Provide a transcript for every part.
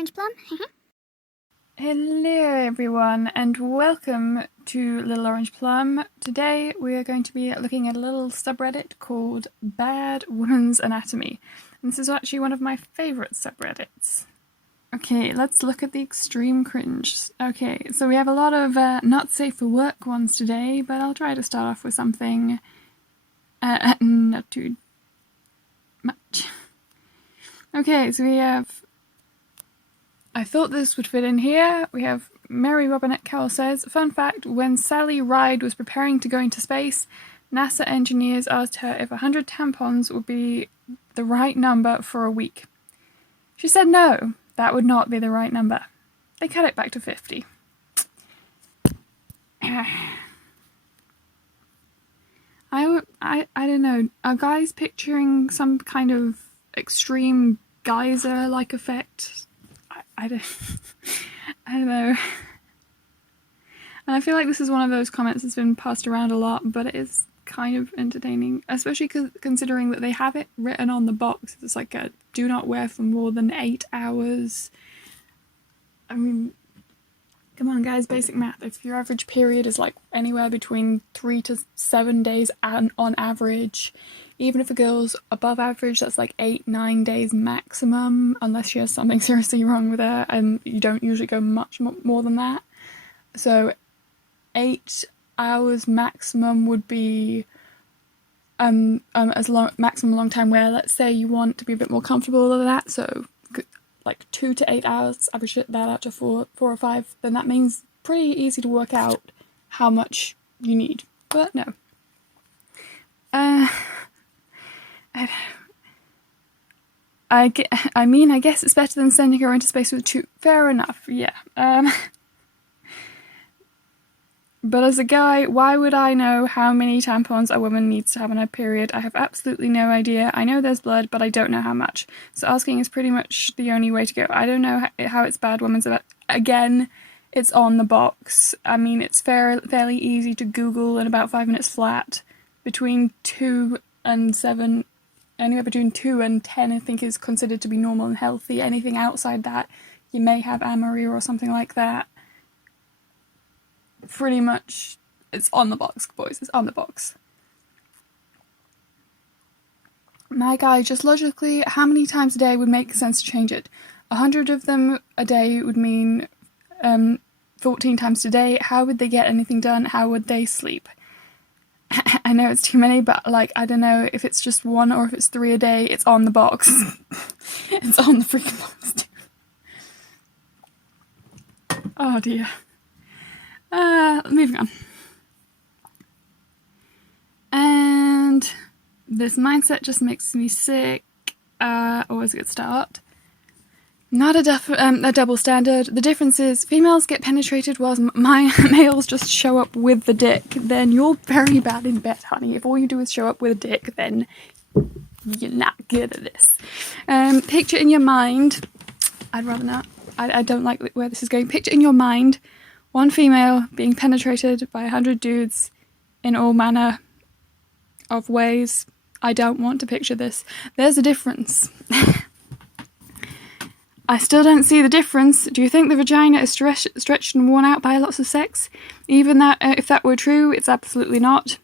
Orange Plum. Hello everyone and welcome to Little Orange Plum. Today we are going to be looking at a little subreddit called Bad Woman's Anatomy. And this is actually one of my favourite subreddits. Okay, let's look at the extreme cringe. Okay, so we have a lot of not safe for work ones today, but I'll try to start off with something not too much. Okay, so we have, I thought this would fit in here. We have Mary Robinette Cowell says, fun fact, when Sally Ride was preparing to go into space, NASA engineers asked her if 100 tampons would be the right number for a week. She said no, that would not be the right number. They cut it back to 50. I don't know, are guys picturing some kind of extreme geyser-like effect? I don't know. And I feel like this is one of those comments that's been passed around a lot, but it is kind of entertaining, especially considering that they have it written on the box. It's like a do not wear for more than 8 hours. I mean, come on guys, basic math. If your average period is like anywhere between 3 to 7 days on average, even if a girl's above average, that's like 8-9 days maximum, unless she has something seriously wrong with her, and you don't usually go much more than that. So 8 hours maximum would be maximum long time wear. Let's say you want to be a bit more comfortable with that, so like 2 to 8 hours, average that out to 4 or 5, then that means pretty easy to work out how much you need. But no. I guess it's better than sending her into space with 2. Fair enough, yeah. But as a guy, why would I know how many tampons a woman needs to have on her period? I have absolutely no idea. I know there's blood, but I don't know how much. So asking is pretty much the only way to go. I don't know how it's bad woman's about. Again, it's on the box. I mean, it's fairly easy to Google in about 5 minutes flat. Between 2 and 7, anywhere between 2 and 10 I think is considered to be normal and healthy. Anything outside that, you may have amenorrhea or something like that. Pretty much, it's on the box, boys, it's on the box. My guy, just logically, how many times a day would make sense to change it? 100 of them a day would mean 14 times a day. How would they get anything done? How would they sleep? I know it's too many, but like, I don't know if it's just 1 or if it's 3 a day, it's on the box. It's on the freaking box, dude. Oh dear. Moving on. And this mindset just makes me sick. Always a good start. Not a double standard. The difference is females get penetrated whilst males just show up with the dick. Then you're very bad in bed, honey. If all you do is show up with a dick, then you're not good at this. Picture in your mind. I'd rather not. I don't like where this is going. Picture in your mind 1 female being penetrated by 100 dudes in all manner of ways. I don't want to picture this. There's a difference. I still don't see the difference. Do you think the vagina is stretched and worn out by lots of sex? Even that, if that were true, it's absolutely not.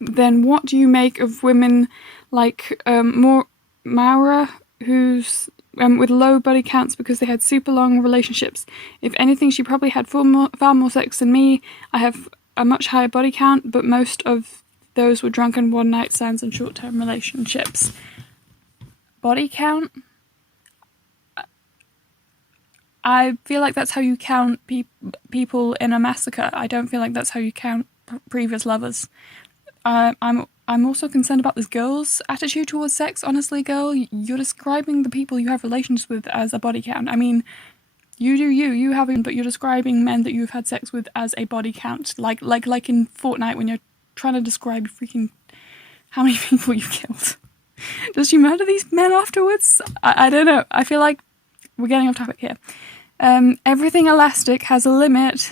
Then what do you make of women like Maura, who's with low body counts because they had super long relationships? If anything, she probably had far more sex than me. I have a much higher body count, but most of those were drunken one-night stands and short-term relationships. Body count? I feel like that's how you count people in a massacre. I don't feel like that's how you count previous lovers. I'm also concerned about this girl's attitude towards sex. Honestly, girl, you're describing the people you have relations with as a body count. I mean, you do you haven't, but you're describing men that you've had sex with as a body count. Like in Fortnite when you're trying to describe freaking how many people you've killed. Does she murder these men afterwards? I don't know. I feel like we're getting off topic here. Everything elastic has a limit.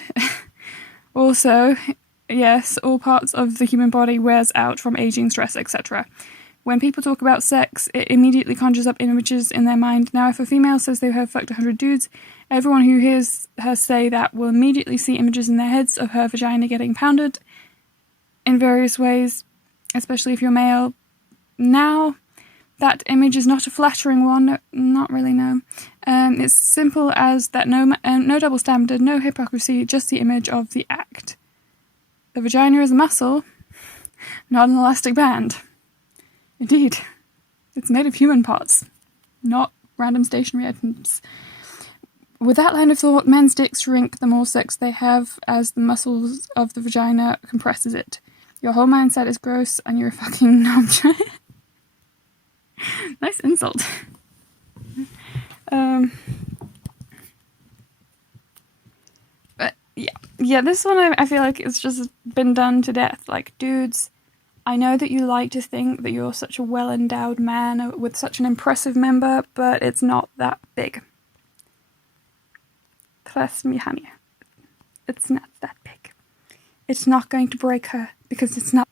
Also, yes, all parts of the human body wears out from aging, stress, etc. When people talk about sex, it immediately conjures up images in their mind. Now, if a female says they have fucked 100 dudes, everyone who hears her say that will immediately see images in their heads of her vagina getting pounded in various ways, especially if you're male. Now, that image is not a flattering one. No, not really, no. It's simple as that. No double standard, no hypocrisy, just the image of the act. The vagina is a muscle, not an elastic band. Indeed, it's made of human parts, not random stationary items. With that line of thought, men's dicks shrink the more sex they have as the muscles of the vagina compresses it. Your whole mindset is gross and you're a fucking knobhead. Nice insult. But yeah, this one I feel like it's just been done to death. Like, dudes, I know that you like to think that you're such a well-endowed man with such an impressive member, but it's not that big. Trust me, honey. It's not that big. It's not going to break her, because it's not.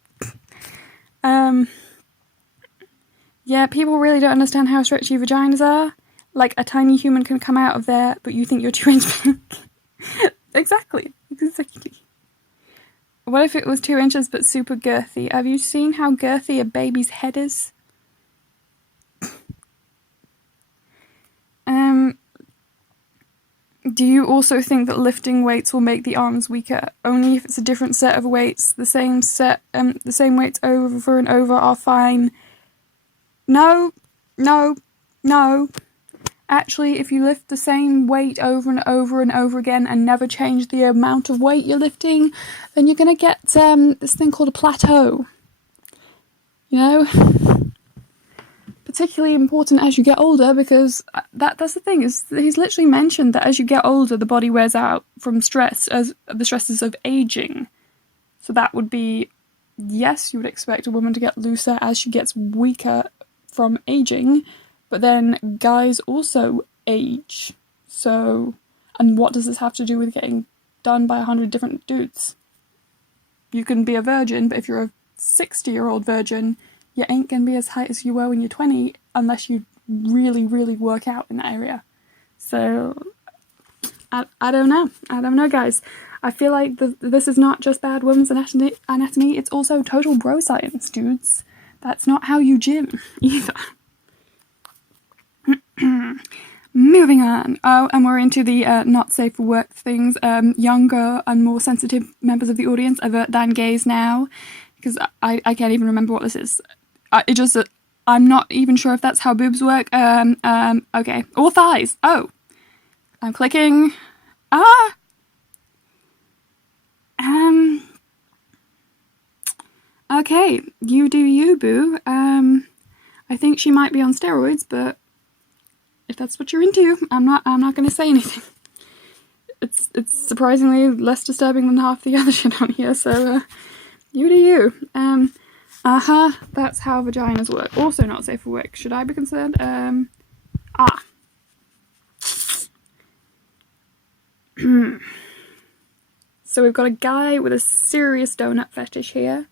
Yeah, people really don't understand how stretchy vaginas are. Like, a tiny human can come out of there, but you think you're 2 inches big. Exactly. What if it was 2 inches but super girthy? Have you seen how girthy a baby's head is? Do you also think that lifting weights will make the arms weaker? Only if it's a different set of weights. The same weights over and over are fine. No. Actually, if you lift the same weight over and over and over again and never change the amount of weight you're lifting, then you're going to get this thing called a plateau. You know? Particularly important as you get older, because that's the thing, is he's literally mentioned that as you get older, the body wears out from stress, as the stresses of aging. So that would be, yes, you would expect a woman to get looser as she gets weaker from aging, but then guys also age. So, and what does this have to do with getting done by 100 different dudes? You can be a virgin, but if you're a 60-year-old virgin, you ain't gonna be as height as you were when you're 20 unless you really, really work out in that area. So, I don't know, guys. I feel like this is not just bad women's anatomy, it's also total bro science, dudes. That's not how you gym, either. Moving on. Oh, and we're into the not safe for work things. Younger and more sensitive members of the audience, avert thine gaze now, because I can't even remember what this is. I'm not even sure if that's how boobs work. Okay. Or thighs. Oh. I'm clicking. Okay. You do you, boo. I think she might be on steroids, but if that's what you're into, I'm not gonna say anything. It's surprisingly less disturbing than half the other shit on here, so, you do you. That's how vaginas work. Also not safe for work. Should I be concerned? So we've got a guy with a serious donut fetish here.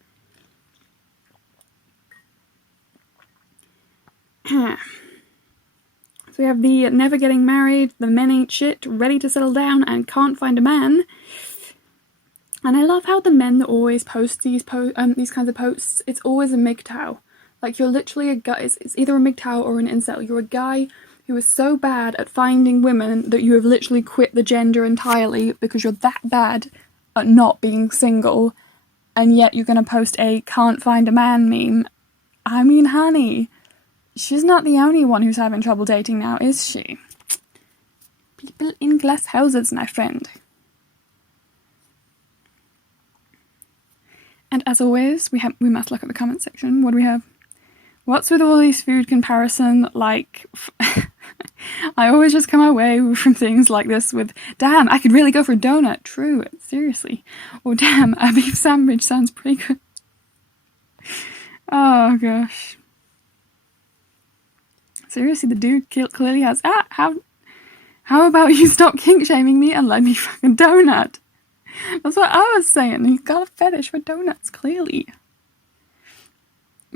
So we have the never getting married, the men ain't shit, ready to settle down and can't find a man. And I love how the men that always post these kinds of posts, it's always a MGTOW. Like, you're literally a guy, it's either a MGTOW or an incel. You're a guy who is so bad at finding women that you have literally quit the gender entirely because you're that bad at not being single, and yet you're going to post a can't find a man meme. I mean, honey, she's not the only one who's having trouble dating now, is she? People in glass houses, my friend. And as always, we must look at the comment section. What do we have? What's with all these food comparison? Like, I always just come away from things like this with, damn, I could really go for a donut. True, seriously. Or damn, a beef sandwich sounds pretty good. Oh gosh. Seriously, the dude clearly has. How about you stop kink shaming me and let me fucking donut? That's what I was saying. He's got a fetish for donuts, clearly.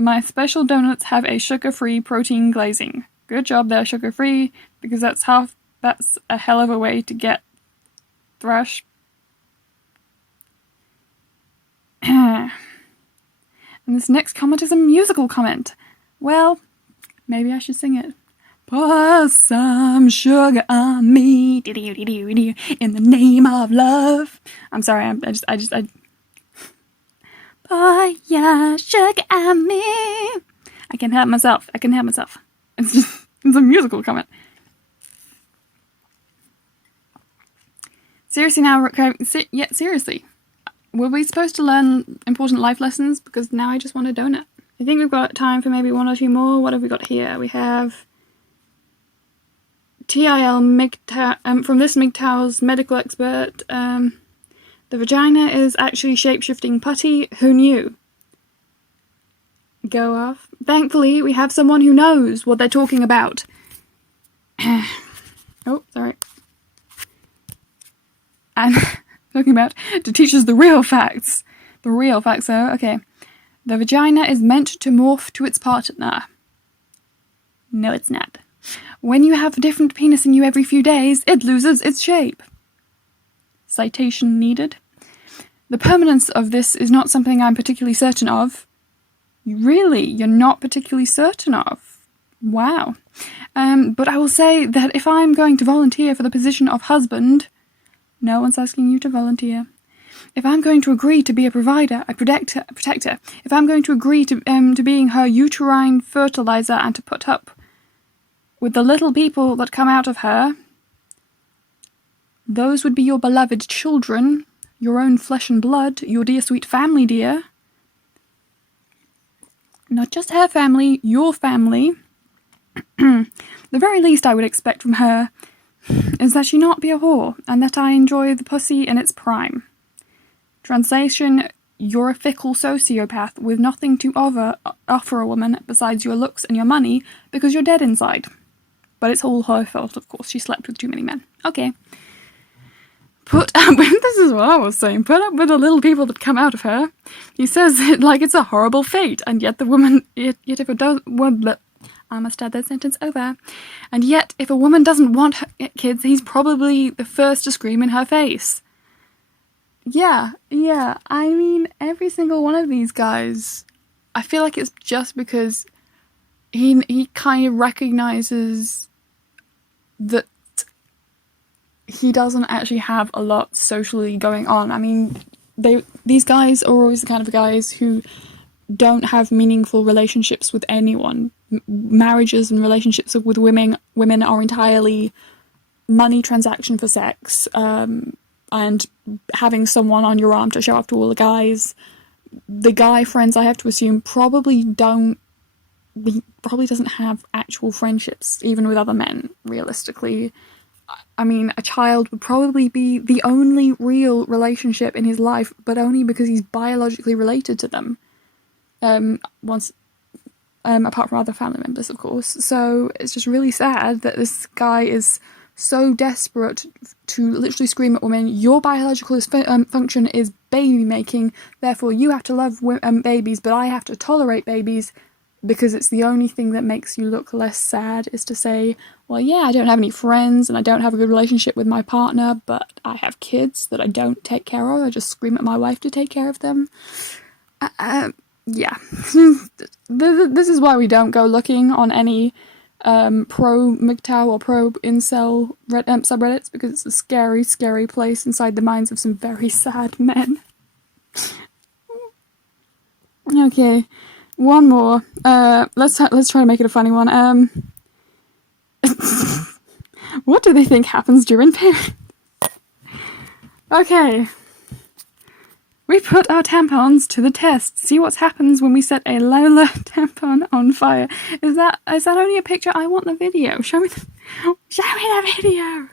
My special donuts have a sugar-free protein glazing. Good job, they're sugar-free, because that's a hell of a way to get thrush. And this next comment is a musical comment. Well, maybe I should sing it. Put some sugar on me, in the name of love. I'm sorry, I just. Put your sugar on me. I can't help myself. It's a musical comment. Seriously now, seriously. Were we supposed to learn important life lessons? Because now I just want a donut. I think we've got time for maybe one or two more. What have we got here? We have TIL from this MGTOW's medical expert. The vagina is actually shape-shifting putty. Who knew? Go off. Thankfully, we have someone who knows what they're talking about. Oh, sorry. And talking about to teach us the real facts. The real facts, though. Okay. The vagina is meant to morph to its partner. No, it's not. When you have a different penis in you every few days, it loses its shape. Citation needed. The permanence of this is not something I'm particularly certain of. Really? You're not particularly certain of? Wow. But I will say that if I'm going to volunteer for the position of husband, no one's asking you to volunteer. If I'm going to agree to be a provider, a protector, if I'm going to agree to being her uterine fertilizer and to put up with the little people that come out of her, those would be your beloved children, your own flesh and blood, your dear sweet family, dear. Not just her family, your family. The very least I would expect from her is that she not be a whore, and that I enjoy the pussy in its prime. Translation, you're a fickle sociopath with nothing to offer a woman besides your looks and your money because you're dead inside. But it's all her fault, of course. She slept with too many men. Okay. Put up with, this is what I was saying, put up with the little people that come out of her. He says it like it's a horrible fate, and yet the woman, yet if it does, I must start that sentence over. And yet, if a woman doesn't want kids, he's probably the first to scream in her face. Yeah, I mean, every single one of these guys, I feel like it's just because he kind of recognizes that he doesn't actually have a lot socially going on. I mean, these guys are always the kind of guys who don't have meaningful relationships with anyone. Marriages and relationships with women are entirely money transaction for sex, and having someone on your arm to show off to all the guys. The guy friends, I have to assume, probably doesn't have actual friendships, even with other men, realistically. I mean, a child would probably be the only real relationship in his life, but only because he's biologically related to them. Apart from other family members, of course. So it's just really sad that this guy is so desperate to literally scream at women, your biological function is baby making, therefore you have to love babies, but I have to tolerate babies because it's the only thing that makes you look less sad, is to say, well, yeah, I don't have any friends and I don't have a good relationship with my partner, but I have kids that I don't take care of. I just scream at my wife to take care of them. Yeah. This is why we don't go looking on any pro MGTOW or pro incel subreddits, because it's a scary, scary place inside the minds of some very sad men. Okay, one more. Let's try to make it a funny one. What do they think happens during period? Okay. We put our tampons to the test. See what happens when we set a Lola tampon on fire. Is that only a picture? I want the video. Show me the video.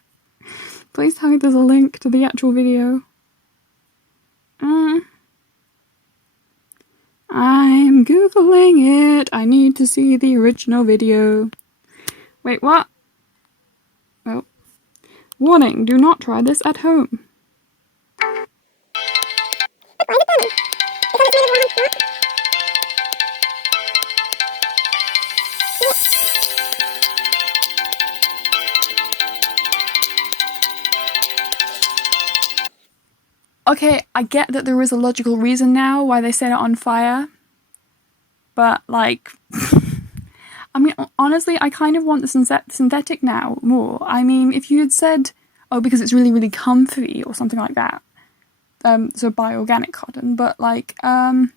Please tell me there's a link to the actual video. I'm Googling it. I need to see the original video. Wait, what? Oh. Warning, do not try this at home. Okay, I get that there is a logical reason now why they set it on fire, but like, I mean, honestly, I kind of want the synthetic now more. I mean, if you had said, oh, because it's really, really comfy or something like that, so buy organic cotton, but like, I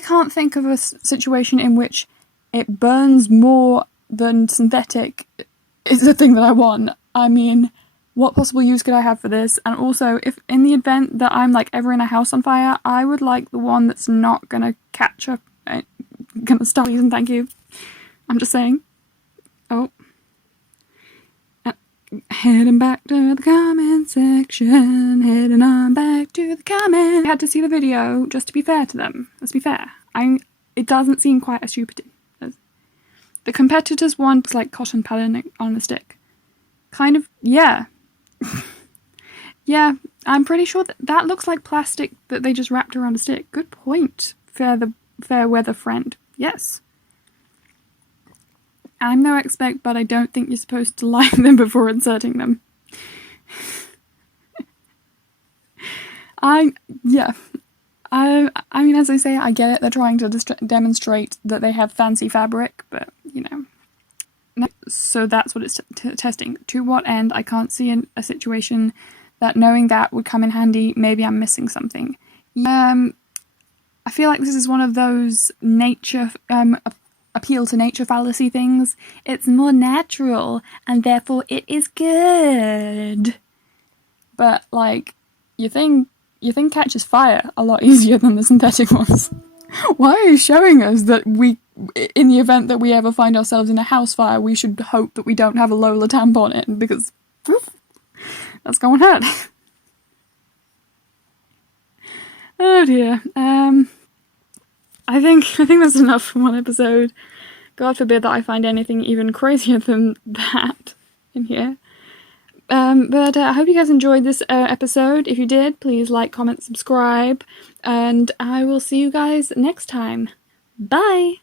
can't think of a situation in which it burns more than synthetic is the thing that I want. I mean, what possible use could I have for this? And also, if in the event that I'm like ever in a house on fire, I would like the one that's not gonna catch up. Gonna stop, please and thank you. I'm just saying. Oh. Heading back to the comment section. Heading on back to the comment. I had to see the video just to be fair to them. Let's be fair. It doesn't seem quite as stupid. The competitors want like cotton padding on a stick. Kind of, yeah. Yeah, I'm pretty sure that looks like plastic that they just wrapped around a stick. Good point, fair weather friend. Yes. I'm no expert, but I don't think you're supposed to line them before inserting them. I mean, as I say, I get it. They're trying to demonstrate that they have fancy fabric, but, you know. So that's what it's testing. To what end? I can't see a situation that knowing that would come in handy. Maybe I'm missing something. I feel like this is one of those nature, appeal to nature fallacy things. It's more natural, and therefore it is good. But, like, your thing catches fire a lot easier than the synthetic ones. Why are you showing us that in the event that we ever find ourselves in a house fire, we should hope that we don't have a Lola tampon in, because that's going to hurt. Oh dear. I think that's enough for one episode. God forbid that I find anything even crazier than that in here. But I hope you guys enjoyed this episode. If you did, please like, comment, subscribe, and I will see you guys next time. Bye!